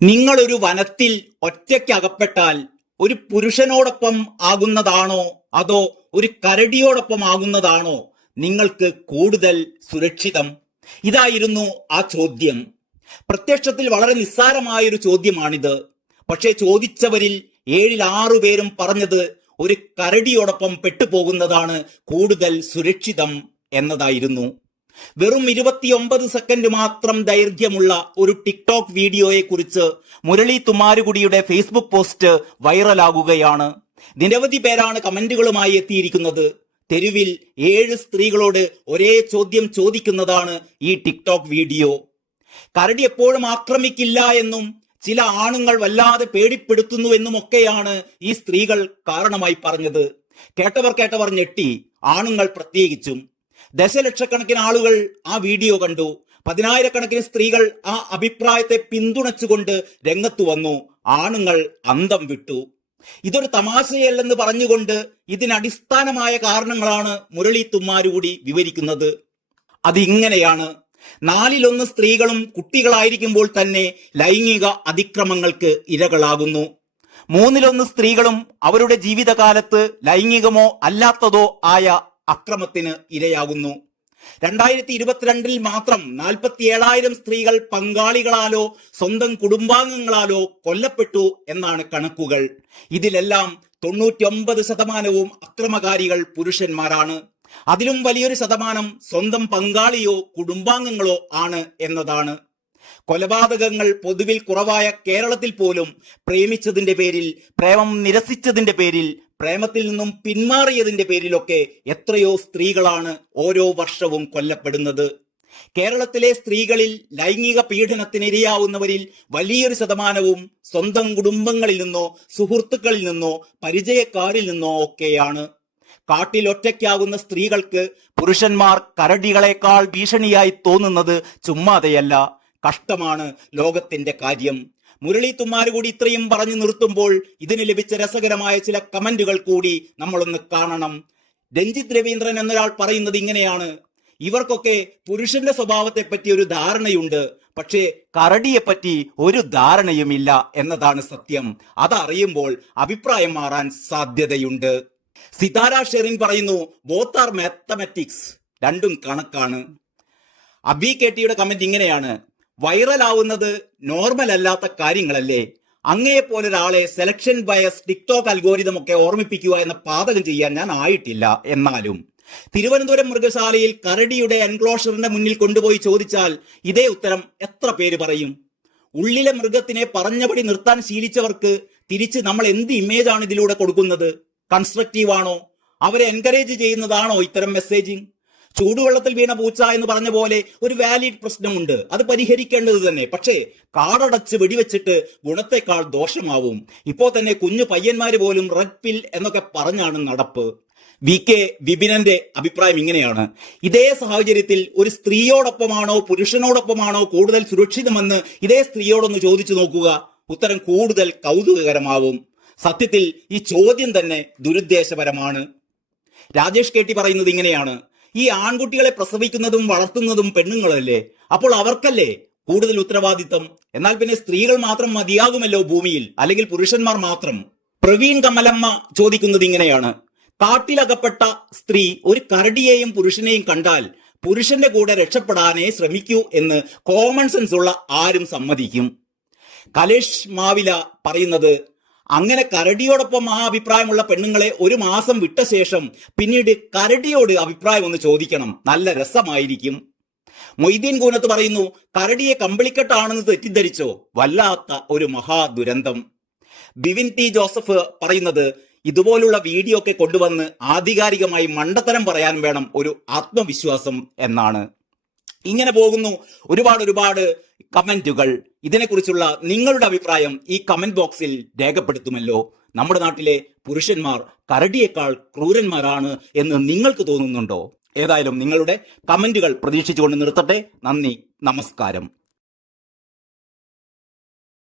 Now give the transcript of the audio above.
നിങ്ങളൊരു വനത്തിൽ ഒറ്റയ്ക്കകപ്പെട്ടാൽ ഒരു പുരുഷനോടൊപ്പം ആകുന്നതാണോ അതോ ഒരു കരടിയോടൊപ്പം ആകുന്നതാണോ നിങ്ങൾക്ക് കൂടുതൽ സുരക്ഷിതം? ഇതായിരുന്നു ആ ചോദ്യം. പ്രത്യക്ഷത്തിൽ വളരെ നിസ്സാരമായൊരു ചോദ്യമാണിത്. പക്ഷേ ചോദിച്ചവരിൽ 7-6 പേരും പറഞ്ഞത് ഒരു കരടിയോടൊപ്പം പെട്ടുപോകുന്നതാണ് കൂടുതൽ സുരക്ഷിതം എന്നതായിരുന്നു. വെറും 29 സെക്കൻഡ് മാത്രം ദൈർഘ്യമുള്ള ഒരു ടിക്ടോക്ക് വീഡിയോയെ കുറിച്ച് മുരളി തുമ്മാരുകുടിയുടെ ഫേസ്ബുക്ക് പോസ്റ്റ് വൈറലാകുകയാണ്. നിരവധി പേരാണ് കമന്റുകളുമായി എത്തിയിരിക്കുന്നത്. തെരുവിൽ 7 സ്ത്രീകളോട് ഒരേ ചോദ്യം ചോദിക്കുന്നതാണ് ഈ ടിക്ടോക്ക് വീഡിയോ. കരടി എപ്പോഴും ആക്രമിക്കില്ല എന്നും ചില ആണുങ്ങൾ വല്ലാതെ പേടിപ്പെടുത്തുന്നു എന്നുമൊക്കെയാണ് ഈ സ്ത്രീകൾ കാരണമായി പറഞ്ഞത്. കേട്ടവർ ഞെട്ടി, ആണുങ്ങൾ പ്രത്യേകിച്ചും. ദശലക്ഷക്കണക്കിന് ആളുകൾ ആ വീഡിയോ കണ്ടു. 10,000-കണക്കിന് സ്ത്രീകൾ ആ അഭിപ്രായത്തെ പിന്തുണച്ചുകൊണ്ട് രംഗത്തു വന്നു. ആണുങ്ങൾ അന്തം വിട്ടു. ഇതൊരു തമാശയല്ലെന്ന് പറഞ്ഞുകൊണ്ട് ഇതിനടിസ്ഥാനമായ കാരണങ്ങളാണ് മുരളി തുമ്മാരുകുടി വിവരിക്കുന്നത്. അതിങ്ങനെയാണ്: 4-1 സ്ത്രീകളും കുട്ടികളായിരിക്കുമ്പോൾ തന്നെ ലൈംഗിക അതിക്രമങ്ങൾക്ക് ഇരകളാകുന്നു. 3-1 സ്ത്രീകളും അവരുടെ ജീവിതകാലത്ത് ലൈംഗികമോ അല്ലാത്തതോ ആയ അക്രമത്തിന് ഇരയാകുന്നു. 2022 മാത്രം 47,000 സ്ത്രീകൾ പങ്കാളികളാലോ സ്വന്തം കുടുംബാംഗങ്ങളാലോ കൊല്ലപ്പെട്ടു എന്നാണ് കണക്കുകൾ. ഇതിലെല്ലാം 99% അക്രമകാരികൾ പുരുഷന്മാരാണ്. അതിലും വലിയൊരു ശതമാനം സ്വന്തം പങ്കാളിയോ കുടുംബാംഗങ്ങളോ ആണ് എന്നതാണ്. കൊലപാതകങ്ങൾ പൊതുവിൽ കുറവായ കേരളത്തിൽ പോലും പ്രേമിച്ചതിന്റെ പേരിൽ, പ്രേമം നിരസിച്ചതിന്റെ പേരിൽ, പ്രേമത്തിൽ നിന്നും പിന്മാറിയതിന്റെ പേരിലൊക്കെ എത്രയോ സ്ത്രീകളാണ് ഓരോ വർഷവും കൊല്ലപ്പെടുന്നത്. കേരളത്തിലെ സ്ത്രീകളിൽ ലൈംഗിക പീഡനത്തിനിരയാവുന്നവരിൽ വലിയൊരു ശതമാനവും സ്വന്തം കുടുംബങ്ങളിൽ നിന്നോ സുഹൃത്തുക്കളിൽ നിന്നോ പരിചയക്കാരിൽ നിന്നോ ഒക്കെയാണ്. കാട്ടിൽ ഒറ്റയ്ക്കാകുന്ന സ്ത്രീകൾക്ക് പുരുഷന്മാർ കരടികളെക്കാൾ ഭീഷണിയായി തോന്നുന്നത് ചുമ്മാതെയല്ല. കഷ്ടമാണ് ലോകത്തിന്റെ കാര്യം. മുരളി തുമ്മാരുകുടി ഇത്രയും പറഞ്ഞു നിർത്തുമ്പോൾ ഇതിന് ലഭിച്ച രസകരമായ ചില കമന്റുകൾ കൂടി നമ്മളൊന്ന് കാണണം. രഞ്ജിത്ത് രവീന്ദ്രൻ എന്നൊരാൾ പറയുന്നത് ഇങ്ങനെയാണ്: ഇവർക്കൊക്കെ പുരുഷന്റെ സ്വഭാവത്തെ പറ്റി ഒരു ധാരണയുണ്ട്, പക്ഷേ കരടിയെ പറ്റി ഒരു ധാരണയുമില്ല എന്നതാണ് സത്യം. അതറിയുമ്പോൾ അഭിപ്രായം മാറാൻ സാധ്യതയുണ്ട്. സിതാര ഷെറിൻ പറയുന്നു, ബോത്ത് ആർ മാത്തമാറ്റിക്സ്, രണ്ടും കണക്കാണ്. അബി കെട്ടിയുടെ കമന്റ് ഇങ്ങനെയാണ്: വൈറലാവുന്നത് നോർമൽ അല്ലാത്ത കാര്യങ്ങളല്ലേ? അങ്ങയെപ്പോലെ ഒരാളെ സെലക്ഷൻ ബയസ്, ടിക്ടോക്ക് അൽഗോരിതം ഒക്കെ ഓർമ്മിപ്പിക്കുക എന്ന പാതകം ചെയ്യാൻ ഞാൻ ആയിട്ടില്ല. എന്നാലും തിരുവനന്തപുരം മൃഗശാലയിൽ കരടിയുടെ എൻക്ലോഷറിന്റെ മുന്നിൽ കൊണ്ടുപോയി ചോദിച്ചാൽ ഇതേ ഉത്തരം എത്ര പേര് പറയും? ഉള്ളിലെ മൃഗത്തിനെ പറഞ്ഞപടി നിർത്താൻ ശീലിച്ചവർക്ക് തിരിച്ച് നമ്മൾ എന്ത് ഇമേജാണ് ഇതിലൂടെ കൊടുക്കുന്നത്? കൺസ്ട്രക്റ്റീവ് ആണോ? അവരെ എൻകറേജ് ചെയ്യുന്നതാണോ ഇത്തരം മെസ്സേജിങ്? ചൂടുവെള്ളത്തിൽ വീണ പൂച്ച എന്ന് പറഞ്ഞ പോലെ ഒരു വാലിഡ് പ്രശ്നമുണ്ട്, അത് പരിഹരിക്കേണ്ടത് തന്നെ. പക്ഷേ കാടടച്ച് വെടിവെച്ചിട്ട് ഗുണത്തെക്കാൾ ദോഷമാവും. ഇപ്പോ തന്നെ കുഞ്ഞു പയ്യന്മാര് പോലും റെഡ് പിൽ എന്നൊക്കെ പറഞ്ഞാണ് നടപ്പ്. VK വിപിനന്റെ അഭിപ്രായം ഇങ്ങനെയാണ്: ഇതേ സാഹചര്യത്തിൽ ഒരു സ്ത്രീയോടൊപ്പമാണോ പുരുഷനോടൊപ്പമാണോ കൂടുതൽ സുരക്ഷിതമെന്ന് ഇതേ സ്ത്രീയോടൊന്ന് ചോദിച്ചു നോക്കുക. ഉത്തരം കൂടുതൽ കൗതുകകരമാവും. സത്യത്തിൽ ഈ ചോദ്യം തന്നെ ദുരുദ്ദേശപരമാണ്. രാജേഷ് KT പറയുന്നത് ഇങ്ങനെയാണ്: ഈ ആൺകുട്ടികളെ പ്രസവിക്കുന്നതും വളർത്തുന്നതും പെണ്ണുങ്ങളല്ലേ? അപ്പോൾ അവർക്കല്ലേ കൂടുതൽ ഉത്തരവാദിത്തം? എന്നാൽ പിന്നെ സ്ത്രീകൾ മാത്രം മതിയാകുമല്ലോ ഭൂമിയിൽ, അല്ലെങ്കിൽ പുരുഷന്മാർ മാത്രം? പ്രവീൺ കമലമ്മ ചോദിക്കുന്നത് ഇങ്ങനെയാണ്: കാട്ടിലകപ്പെട്ട സ്ത്രീ ഒരു കരടിയെയും പുരുഷനെയും കണ്ടാൽ പുരുഷന്റെ കൂടെ രക്ഷപ്പെടാനേ ശ്രമിക്കൂ എന്ന് കോമൺ സെൻസ് ഉള്ള ആരും സമ്മതിക്കും. കലേഷ് മാവില പറയുന്നത്, അങ്ങനെ കരടിയോടൊപ്പം ആ അഭിപ്രായമുള്ള പെണ്ണുങ്ങളെ 1 മാസം വിട്ട ശേഷം പിന്നീട് കരടിയോട് അഭിപ്രായം ഒന്ന് ചോദിക്കണം, നല്ല രസമായിരിക്കും. മൊയ്തീൻ കൂനത്ത് പറയുന്നു, കരടിയെ കമ്പിളിക്കെട്ടാണെന്ന് തെറ്റിദ്ധരിച്ചോ, വല്ലാത്ത ഒരു മഹാദുരന്തം. ബിവിൻ T ജോസഫ് പറയുന്നത്, ഇതുപോലുള്ള വീഡിയോ ഒക്കെ കൊണ്ടുവന്ന് ആധികാരികമായി മണ്ടത്തരം പറയാൻ വേണം ഒരു ആത്മവിശ്വാസം എന്നാണ്. ഇങ്ങനെ പോകുന്നു ഒരുപാട് കമന്റുകൾ. ഇതിനെക്കുറിച്ചുള്ള നിങ്ങളുടെ അഭിപ്രായം ഈ കമന്റ് ബോക്സിൽ രേഖപ്പെടുത്തുമല്ലോ. നമ്മുടെ നാട്ടിലെ പുരുഷന്മാർ കരടിയേക്കാൾ ക്രൂരന്മാരാണ് എന്ന് നിങ്ങൾക്ക് തോന്നുന്നുണ്ടോ? ഏതായാലും നിങ്ങളുടെ കമന്റുകൾ പ്രതീക്ഷിച്ചുകൊണ്ട് നിർത്തട്ടെ. നന്ദി, നമസ്കാരം.